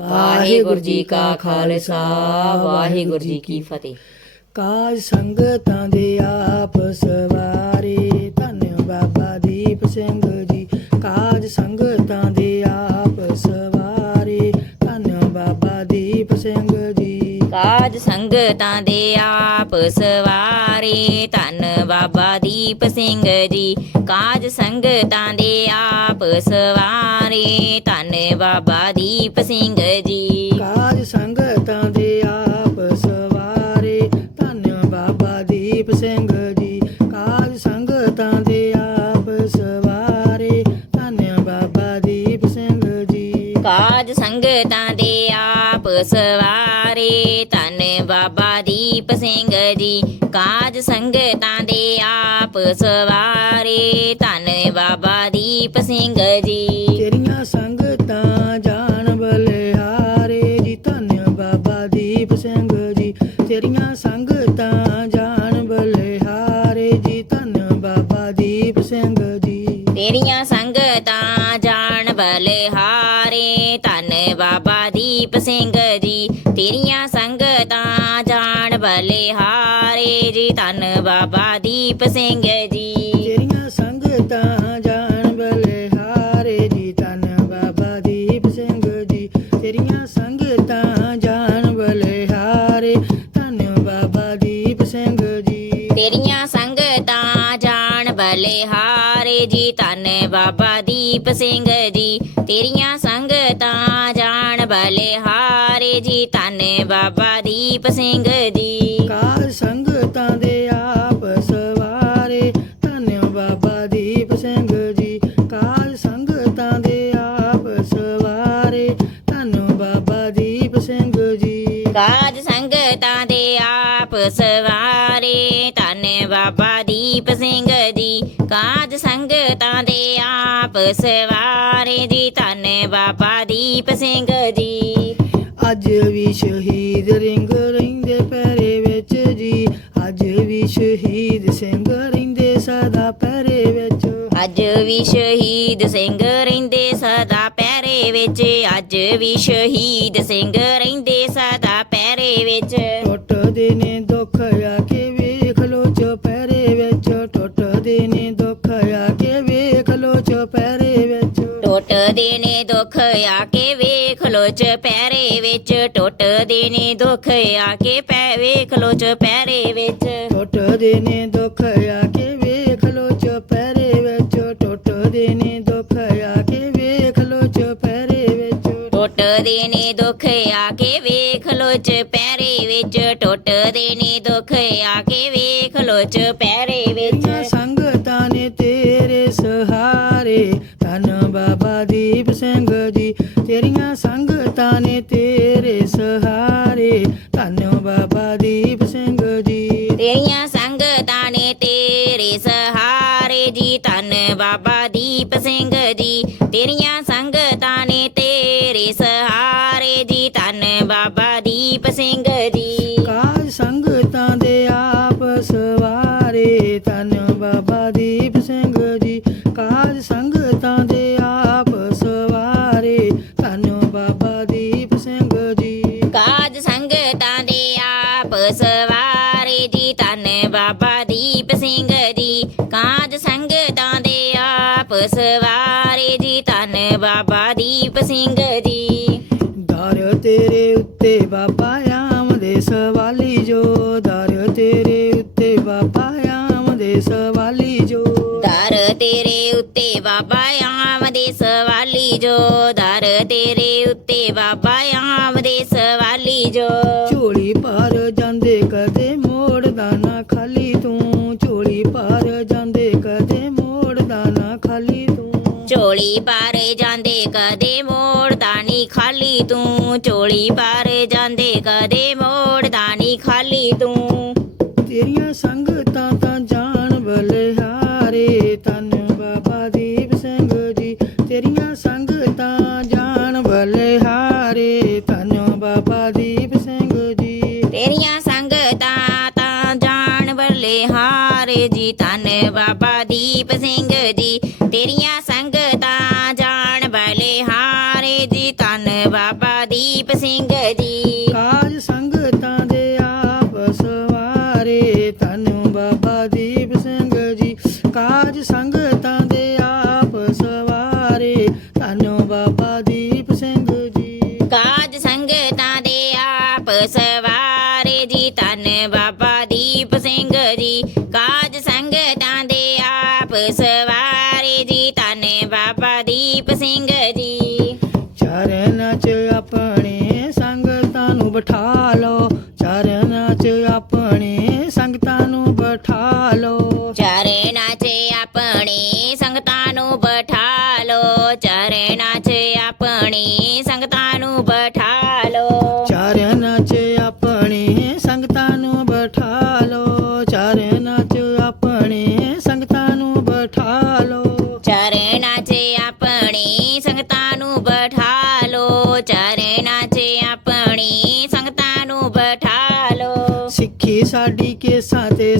ਵਾਹਿਗੁਰੂ ਜੀ ਕਾ ਖਾਲਸਾ, ਵਾਹਿਗੁਰੂ ਜੀ ਕੀ ਫਤਿਹ। ਕਾਜ ਸੰਗਤਾਂ ਦੇ ਆਪ ਸਵਾਰੇ, ਧੰਨ ਬਾਬਾ ਦੀਪ ਸਿੰਘ ਜੀ। ਕਾਜ ਸੰਗਤਾਂ ਦੇ ਆਪ ਸਵਾਰੇ, ਧੰਨ ਬਾਬਾ ਦੀਪ ਸਿੰਘ ਸੰਗਤਾਂ ਦੇ ਆਪ ਸਵਾਰੇ। ਧੰਨ ਬਾਬਾ ਦੀਪ ਸਿੰਘ ਜੀ ਕਾਜ ਸੰਗਤਾਂ ਦੇ ਆਪ ਸਵਾਰੇ। ਧੰਨ ਬਾਬਾ ਦੀਪ ਸਿੰਘ ਜੀ। ਕਾਜ ਸੰਗਤਾਂ ਦੇ ਆਪ ਸਵਾਰੇ। ਧੰਨ ਬਾਬਾ ਦੀਪ ਸਿੰਘ ਜੀ ਕਾਜ ਸੰਗਤਾਂ ਦੇ ਆਪ ਸਵਾਰੇ। ਧੰਨ ਬਾਬਾ ਦੀਪ ਸਿੰਘ ਜੀ। ਕਾਜ ਸੰਗਤਾਂ ਦੇ ਆਪ ਸਵਾਰੇ। ਧੰਨ ਬਾਬਾ ਦੀਪ ਸਿੰਘ ਜੀ ਕਾਜ ਸੰਗਤਾਂ ਦੇ ਆਪ ਸਵਾਰੇ। ਧੰਨ ਬਾਬਾ ਦੀਪ ਸਿੰਘ ਜੀ। ਤੇਰੀਆਂ ਸੰਗਤਾਂ ਜਾਣ ਬਲਿਹਾਰੇ ਜੀ ਧੰਨ ਬਾਬਾ ਦੀਪ ਸਿੰਘ ਜੀ। ਤੇਰੀਆਂ ਸੰਗਤਾਂ ਜਾਣ ਬਲਿਹਾਰੇ ਜੀ ਧੰਨ ਬਾਬਾ ਦੀਪ ਸਿੰਘ ਜੀ। ਤੇਰੀਆਂ ਸੰਗਤਾਂ ਜਾਣ ਬਲਿਹਾਰੇ ਦੀਪ ਸਿੰਘ ਜੀ ਤੇਰੀਆਂ ਸੰਗਤਾਂ ਜਾਣ ਬਲਿਹਾਰੇ ਜੀ। ਧੰਨ ਬਾਬਾ ਦੀਪ ਸਿੰਘ ਜੀ। ਤੇਰੀਆਂ ਸੰਗਤਾਂ ਜਾਣ ਬਲਿਹਾਰੇ ਜੀ। ਧੰਨ ਬਾਬਾ ਦੀਪ ਸਿੰਘ ਜੀ ਤੇਰੀਆਂ ਸੰਗਤਾਂ ਜਾਣ ਬਲਿਹਾਰੇ ਧੰਨ ਬਾਬਾ ਦੀਪ ਸਿੰਘ ਜੀ। ਤੇਰੀਆਂ ਸੰਗਤਾਂ ਜਾਣ ਬਲਿਹਾਰੇ ਜੀ। ਧੰਨ ਬਾਬਾ ਦੀਪ ਸਿੰਘ ਜੀ ਤੇਰੀਆਂ ਸੰਗਤਾਂ ਜਾਣ ਬਲਿਹਾਰੇ ਜੀ ਧੰਨ ਬਾਬਾ ਦੀਪ ਸਿੰਘ ਜੀ। ਕਾਲ ਸੰਗਤਾਂ ਦੇ ਕਾਜ ਸੰਗਤਾਂ ਦੇ ਆਪ ਸਵਾਰੇ। ਧੰਨ ਬਾਬਾ ਦੀਪ ਸਿੰਘ ਜੀ ਕਾਜ ਸੰਗਤਾਂ ਦੇ ਆਪ ਸਵਾਰੇ ਜੀ। ਧੰਨ ਬਾਬਾ ਦੀਪ ਸਿੰਘ ਜੀ। ਅੱਜ ਵੀ ਸ਼ਹੀਦ ਰਿੰਗ ਰਹਿੰਦੇ ਪੈਰੇ ਵਿੱਚ ਜੀ। ਅੱਜ ਵੀ ਸ਼ਹੀਦ ਸਿੰਘ ਰਹਿੰਦੇ ਸਦਾ ਪੈਰੇ ਵਿੱਚ। ਅੱਜ ਵੀ ਸ਼ਹੀਦ ਸਿੰਘ ਰਹਿੰਦੇ ਸਦਾ ਪਹਿਰੇ ਵਿੱਚ। ਅੱਜ ਵੀ ਸ਼ਹੀਦ ਸਿੰਘ ਰਹਿੰਦੇ ਸਦਾ ਪਹਿਰੇ ਵਿੱਚ। ਟੁੱਟਦੇ ਨੇ ਦੁੱਖ ਆ ਕੇ ਵੇਖ ਲੋ ਚੁਪਹਿਰੇ ਵਿੱਚ। ਟੁੱਟਦੇ ਨੇ ਦੁੱਖ ਆ ਕੇ ਵੇਖ ਲੋ ਚੁਪਹਿਰੇ ਵਿੱਚ। ਟੁੱਟਦੇ ਨੇ ਦੁੱਖ ਆ ਕੇ ਵੇਖ ਲੋ ਚੁਪਹਿਰੇ ਵਿੱਚ। ਟੁੱਟਦੇ ਨੇ ਦੁੱਖ ਆ ਕੇ ਪੈ ਵੇਖ ਲੋ ਚੁਪਹਿਰੇ ਵਿੱਚ। ਟੁੱਟਦੇ ਨੇ ਦੁੱਖ ਆ ਕੇ ਵੇਖ ਲੋ ਚੁਪਹਿਰੇ ਵਿੱਚ। ਟੁੱਟਦੇ ਨੇ ਦੁੱਖ ਆ ਕੇ ਵੇਖ ਲੋ ਚੁਪਹਿਰੇ ਵਿੱਚ। ਟੁੱਟਦੇ ਨੇ ਦੁੱਖ ਆ ਕੇ ਵੇਖ ਲੋ ਚੁਪਹਿਰੇ ਵਿੱਚ ਟੁੱਟਦੇ ਨੇ ਦੁੱਖ ਆ ਕੇ ਵੇਖ ਲੋ ਚੁਪਹਿਰੇ ਵਿੱਚ। ਸੰਗਤਾਂ ਨੇ ਤੇਰੇ ਸਹਾਰੇ, ਧੰਨ ਬਾਬਾ ਦੀਪ ਸਿੰਘ ਜੀ। ਤੇਰੀਆਂ ਸੰਗਤਾਂ ਨੇ ਤੇਰੇ ਸਹਾਰੇ ਆਪ ਸਵਾਰੇ ਜੀ ਧੰਨ ਬਾਬਾ ਦੀਪ ਸਿੰਘ ਜੀ ਕਾਜ ਸੰਗਤਾਂ ਦੇ ਆਪ ਸਵਾਰੇ ਜੀ ਧੰਨ ਬਾਬਾ ਦੀਪ ਸਿੰਘ ਜੀ ਦਰ ਤੇਰੇ ਉੱਤੇ ਬਾਬਾ ਆਮ ਦੇ ਸਵਾਲੀ ਜੋ ਦਰ ਤੇਰੇ ਉੱਤੇ ਬਾਬਾ ਆਮ ਦੇ ਸਵਾਲੀ ਜੋ। ਦਰ ਤੇਰੇ ਉੱਤੇ ਬਾਬਾ ਆਮ ਦੇ ਸਵਾਲੀ ਜੋ ਦਰ ਤੇਰੇ ਉੱਤੇ ਬਾਬਾ ਆਮ ਦੇ ਸਵਾਲੀ ਜੋ। ਤੂੰ ਝੋਲੀ ਪਾਰ ਜਾਂਦੇ ਕਦੇ ਮੋੜਦਾ ਨੀ ਖਾਲੀ ਤੂੰ। ਝੋਲੀ ਪਾਰ ਜਾਂਦੇ ਕਦੇ ਮੋੜਦਾ ਨੀ ਖਾਲੀ ਤੂੰ। ਤੇਰੀਆਂ ਸੰਗਤਾਂ ਤਾਂ ਜਾਣ ਬਲਿਹਾਰੇ ਧੰਨ ਬਾਬਾ ਦੀਪ ਸਿੰਘ ਜੀ। ਤੇਰੀਆਂ ਸੰਗਤਾਂ ਜਾਣ ਬਲਿਹਾਰੇ ਧੰਨ ਬਾਬਾ ਦੀਪ ਸਿੰਘ ਜੀ। ਤੇਰੀਆਂ ਸੰਗਤਾਂ ਤਾਂ ਜਾਣ ਬੱਲੇ ਹਾਰੇ ਜੀ ਧੰਨ ਬਾਬਾ ਦੀਪ ਸਿੰਘ ਜੀ। ਤੇਰੀਆਂ ਦੀਪ ਸਿੰਘ ਜੀ। ਕਾਜ ਸੰਗਤਾਂ ਦੇ ਆਪ ਸਵਾਰੇ ਧੰਨ ਬਾਬਾ ਦੀਪ ਸਿੰਘ ਜੀ। ਕਾਜ ਸੰਗਤਾਂ ਦੇ ਆਪ ਸਵਾਰੇ ਧੰਨ ਬਾਬਾ ਦੀਪ ਸਿੰਘ ਜੀ। ਕਾਜ ਸੰਗਤਾਂ ਦੇ ਆਪ ਸਵਾਰੇ ਜੀ ਧੰਨ ਬਾਬਾ ਦੀਪ ਸਿੰਘ ਜੀ। ਬਿਠਾ ਲਓ। ਚਰਨਾਂ 'ਚ ਆਪਣੇ ਸੰਗਤਾਂ ਨੂੰ ਬਿਠਾ ਲਓ। ਚਰਨਾਂ 'ਚ ਆਪਣੀ ਸੰਗਤਾਂ ਨੂੰ ਬਿਠਾ ਲੋ ਚਰਨਾਂ 'ਚ ਆਪਣੀ ਸੰਗਤਾਂ ਨੂੰ ਬਿਠਾ ਲੋ ਚਰਨਾਂ 'ਚ ਆਪਣੇ ਸੰਗਤਾਂ ਨੂੰ ਬਿਠਾ ਲਓ। ਚਰਨਾਂ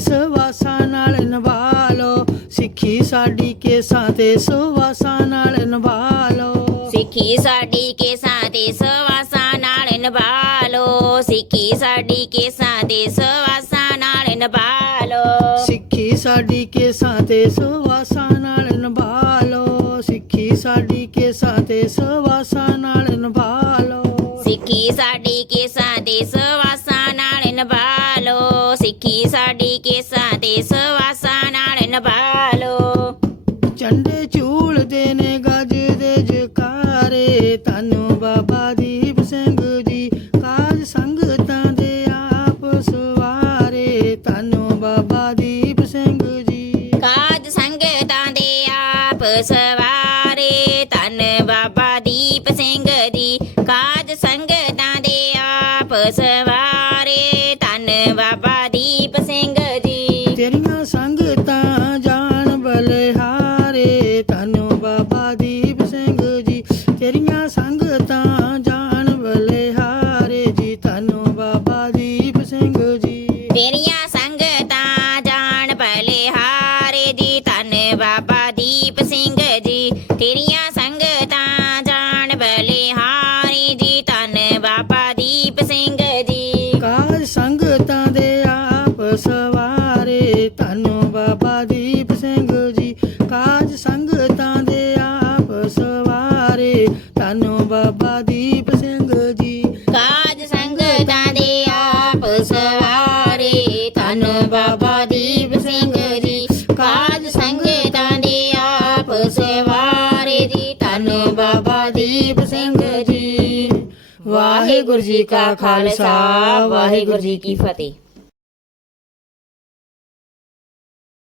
ਸਵਾਸਾਂ ਨਾਲ ਨਿਭਾ ਲਓ ਸਿੱਖੀ ਸਾਡੀ ਕੇਸਾਂ ਤੇ ਸਵਾਸਾਂ ਨਾਲ ਨਿਭਾ ਲਓ ਸਿੱਖੀ ਸਾਡੀ ਕੇਸਾਂ ਦੇ ਸਵਾਸਾਂ ਨਾਲ ਨਿਭਾ ਲੋ ਸਿੱਖੀ ਸਾਡੀ ਕੇਸਾਂ ਦੇ ਸਵਾਸਾਂ ਨਾਲ ਨਿਭਾ ਲੋ ਸਿੱਖੀ ਸਾਡੀ ਕੇਸਾਂ ਤੇ ਸਵਾਸਾਂ ਨਾਲ ਨਿਭਾ ਲਓ ਸਿੱਖੀ ਸਾਡੀ ਕੇਸਾਂ ਤੇ ਸਵਾਸਾਂ ਨਾਲ ਨਿਭਾ ਲਓ ਸਿੱਖੀ ਸਾਡੀ ਕੇਸਾਂ ਦੇ ਕੇਸਾਂ ਦੇ ਸਵਾਸਾਂ ਨਾਲ ਨਿਭਾ ਲੋ ਚੰਡੇ ਝੂਲਦੇ ਨੇ ਗੱਜ ਦੇ ਜਕਾਰੇ। ਧੰਨ ਬਾਬਾ ਦੀਪ ਸਿੰਘ ਜੀ ਕਾਜ ਸੰਗਤਾਂ ਦੇ ਆਪ ਸਵਾਰੇ। ਧੰਨ ਬਾਬਾ ਦੀਪ ਸਿੰਘ ਜੀ। ਕਾਜ ਸੰਗਤਾਂ ਦੇ ਆਪ ਸਵਾਰੇ। ਧੰਨ ਬਾਬਾ ਦੀਪ ਸਿੰਘ ਜੀ ਕਾਜ ਸੰਗਤਾਂ ਦੇ ਆਪ ਸਵਾਰੇ। ਬਾਬਾ ਦੀਪ ਸਿੰਘ ਜੀ ਕਾਜ ਸੰਗਤਾਂ ਦੇ ਆਪ ਸਵਾਰੇ। ਧੰਨ ਬਾਬਾ ਦੀਪ ਸਿੰਘ ਜੀ। ਕਾਜ ਸੰਗਤਾਂ ਦੇ ਆਪ ਸਵਾਰੇ। ਧੰਨ ਬਾਬਾ ਦੀਪ ਸਿੰਘ ਜੀ ਕਾਜ ਸੰਗਤਾਂ ਦੇ ਆਪ ਸਵਾਰੇ ਜੀ। ਧੰਨ ਬਾਬਾ ਦੀਪ ਸਿੰਘ ਜੀ। ਵਾਹਿਗੁਰੂ ਜੀ ਕਾ ਖਾਲਸਾ ਵਾਹਿਗੁਰੂ ਜੀ ਕੀ ਫਤਿਹ।